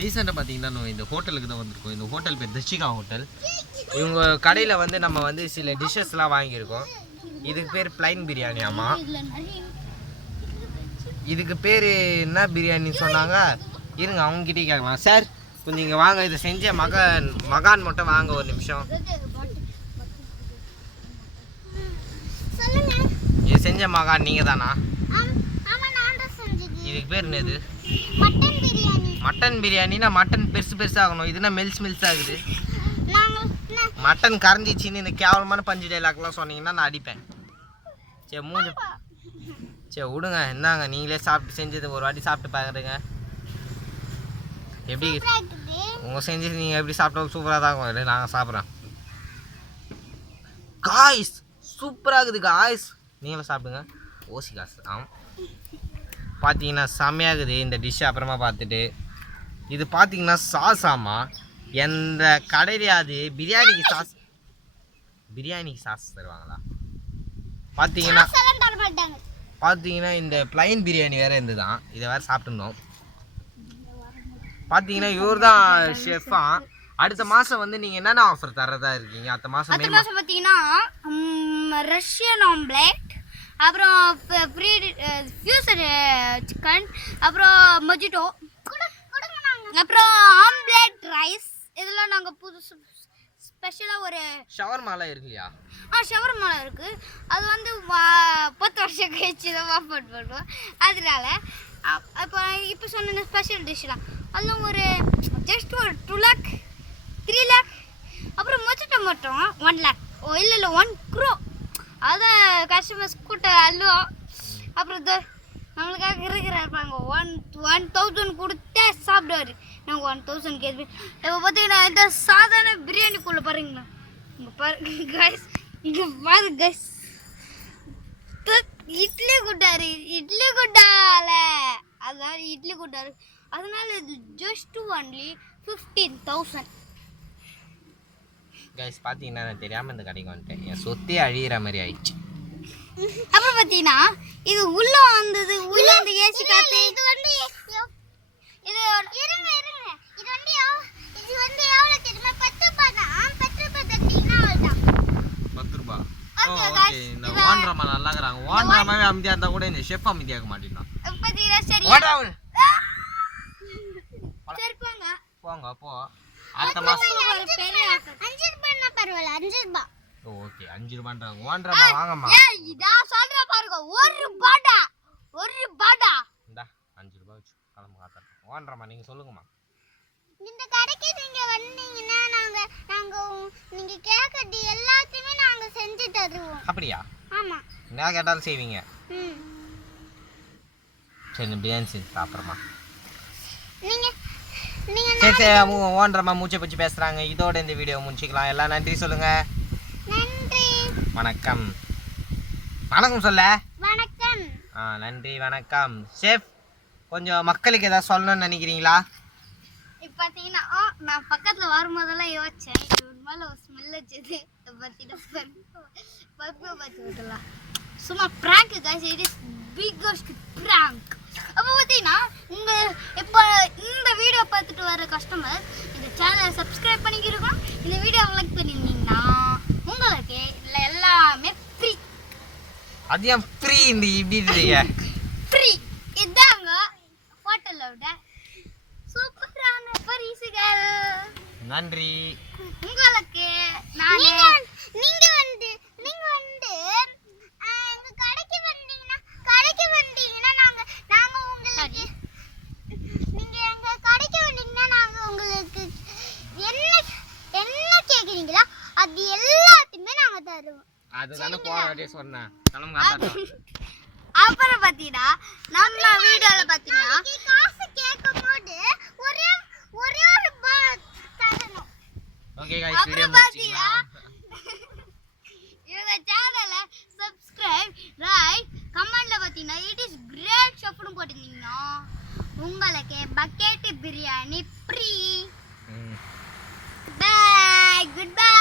ரீசெண்டாக பார்த்தீங்கன்னா இந்த ஹோட்டலுக்கு தான் வந்திருக்கோம். இந்த ஹோட்டல் பேர் தர்ஷிகா ஹோட்டல். இவங்க கடையில் வந்து நம்ம வந்து சில டிஷ்ஷஸ்லாம் வாங்கியிருக்கோம். இதுக்கு பேர் பிளைன் பிரியாணி. ஆமாம், இதுக்கு பேர் என்ன பிரியாணி சொன்னாங்க, இருங்க அவங்ககிட்டே கேட்கலாம். சார் கொஞ்சம் இங்கே வாங்க, இதை செஞ்ச மகான் மட்டும் வாங்க ஒரு நிமிஷம். இது செஞ்ச மகான் நீங்கள் தானா? இதுக்கு பேர் என்னது? மட்டன் பிரியாணினா மட்டன் பெருசு பெருசாகணும், இதுனா மெல்ஸ் ஆகுது. மட்டன் கரைஞ்சிச்சின்னு இந்த கேவலமான பஞ்சு டைலாக்லாம் சொன்னீங்கன்னா நான் அடிப்பேன். சரி மூஞ்சி சரி விடுங்க, இந்தாங்க நீங்களே சாப்பிட்டு செஞ்சது ஒரு வாட்டி சாப்பிட்டு பார்க்குறீங்க எப்படி உங்கள் செஞ்சது. நீங்கள் எப்படி சாப்பிட்டாலும் சூப்பராக தான் இருக்கும். இல்லை நாங்கள் சாப்பிட்றோம் காய்ஸ், சூப்பராக இருக்குது காய்ஸ், நீங்களும் சாப்பிடுங்க. ஓசி காசு. ஆமாம் பார்த்தீங்கன்னா செம்மையாகுது இந்த டிஷ்ஷு. அப்புறமா பார்த்துட்டு இது பார்த்தீங்கன்னா சாஸ். ஆமாம், எந்த கடையிலையாவது பிரியாணிக்கு சாஸ் தருவாங்களா? பார்த்தீங்கன்னா இந்த பிளைன் பிரியாணி வேறு இருந்து தான் இதை வேறு சாப்பிட்டுருந்தோம். பார்த்தீங்கன்னா இவர் தான் ஷெஃபா. அடுத்த மாதம் வந்து நீங்கள் என்னென்ன ஆஃபர் தரதா இருக்கீங்க? அடுத்த மாதம் பார்த்தீங்கன்னா ரஷ்யன் ஆம்லேட், அப்புறம் ஃப்ரீ ஃபியூசர் சிக்கன், அப்புறம் மொஜிட்டோ, அப்புறம் ஆம்லேட் ரைஸ். இதெல்லாம் நாங்கள் புதுசு ஸ்பெஷலாக ஒரு ஷவர்மாலாம் இருக்கு இல்லையா? ஷவர்மாலாம் இருக்குது. அது வந்து 10 வருஷம் கழிச்சு தான் ஆஃபர் பண்ணுவோம். அதனால இப்போ சொன்ன ஸ்பெஷல் டிஷ்லாம் அதுவும் ஒரு ஜஸ்ட் ஒரு 2 lakh 3 lakh. அப்புறம் மொஜிட்டோ மட்டும் 1 lakh. இல்லை 1 crore. அதான் கஸ்டமர்ஸ் கூட்ட அல்வா. அப்புறம் நம்மளுக்காக இருப்பாங்க 1000 கொடுத்தே சாப்பிடுவாரு. நாங்கள் 1000 கேள்வி. இப்போ பார்த்தீங்கன்னா இந்த சாதாரண பிரியாணிக்குள்ளே பாருங்களா, இங்கே பாருங்க கைஸ், இங்கே பாருங்க கைஸ், இட்லி குட்டால அதான் இட்லி குட்டாரு. அதனால இது ஜஸ்ட் ஒன்லி 15,000. கைஸ் பார்த்தீங்கன்னா நான் தெரியாமல் இந்த கடைக்கு வந்துட்டேன். என் சொத்தே அழியிற மாதிரி ஆயிடுச்சு. அப்புறம் பார்த்தீங்கன்னா இது உள்ள வந்தது, உள்ள அந்த ஏசி காத்து. இது வந்து இது இருங்க இது வந்து எவ்வளவு தெரியுமா? 10 ரூபாய் தான். 10 ரூபாய் தட்டினா அவ்வளவுதான். 10 ரூபாய். ஓகே, இந்த ஓனரமா நல்லா இருக்கறாங்க. ஓனரமாவே அமைதியா இருந்தா கூட இந்த ஷெஃப் அமைதியாக மாட்டேங்கிறான். பார்த்தீங்கன்னா சரி போங்க போ. அடுத்த மாசம் 5 ரூபாய்னா பரவாயில்ல. 5 ரூபாய். ஓகே 5 ரூபாய்ன்றாங்க. ஓனரமா வாங்கம்மா. ஏய் இதா சொல்ற பாருங்க, 1 ரூபாடா. இந்தா 5 ரூபாய் வச்சு கிளம்ப காத்தறேன். ஓனரமா நீங்க சொல்லுங்கம்மா. இந்த கடைக்கு நீங்க வந்தீங்கன்னா நாங்க நீங்க கேக்குறது எல்லாத்தையுமே நாங்க செஞ்சு தருவோம். அப்படியா? ஆமா. என்ன கேட்டாலும் செய்வீங்க. சரி பிரியாணி செஞ்சு சாப்பிட்றமா. சரி ஓனரமா மூச்சை பற்றி பேசுறாங்க. இதோட இந்த வீடியோ முடிச்சுக்கலாம். எல்லாம் நன்றி சொல்லுங்க. நன்றி வணக்கம். வணக்கம் சொல்ல. வணக்கம். நன்றி வணக்கம். ஷெஃப் கொஞ்சம் மக்களுக்கு ஏதாவது சொல்லணும்னு நினைக்கிறீங்களா? இப்போ பார்த்தீங்கன்னா நான் பக்கத்தில் வரும்போதெல்லாம் யோசிச்சேன், இது மேலே ஒரு ஸ்மெல் வச்சது பார்த்தீங்கன்னா பருப்பு பார்த்து விட்டலாம். சும்மா prank guys, it is biggest prank. அப்போ பார்த்தீங்கன்னா இப்போ இந்த வீடியோ பார்த்துட்டு வர கஸ்டமர் இந்த சேனலை சப்ஸ்கிரைப் பண்ணிக்கிறோம். இந்த வீடியோ லைக் பண்ணியிருந்தீங்கன்னா உங்களுக்கு இல்லை எல்லாமே ஃப்ரீ. அது ஏன் ஃப்ரீ இந்த இப்படி ஃப்ரீ இதாங்க ஹோட்டலில் விட சூப்பரான பரிசுகள். நன்றி உங்களுக்கு. நீங்க வந்து எங்க கடைக்கு வந்தீங்கன்னா நாங்க உங்களுக்கு நீங்க எங்க கடைக்கு வந்தீங்கன்னா நாங்க உங்களுக்கு என்ன கேக்குறீங்களா அது எல்லாத்தையுமே நாங்க தருவோம். அதுதானே போற வாட்டியே சொன்னேன். அப்புறம் பாத்தீங்கன்னா நம்ம வீடியோல பாத்தீங்கன்னா காசு கேக்கும்போது ஒரே ஒரு தரணும். ஓகே गाइस, வீடியோ முடிச்சிக்கலாம். இந்த சேனலை சப்ஸ்கிரைப், லைக், கமெண்ட்ல பாத்தீங்கன்னா இட் இஸ் கிரேட் ஷெஃப்னு போட்டுருந்தீங்கன்னா உங்களுக்கு bucket biryani free. Bye, good by.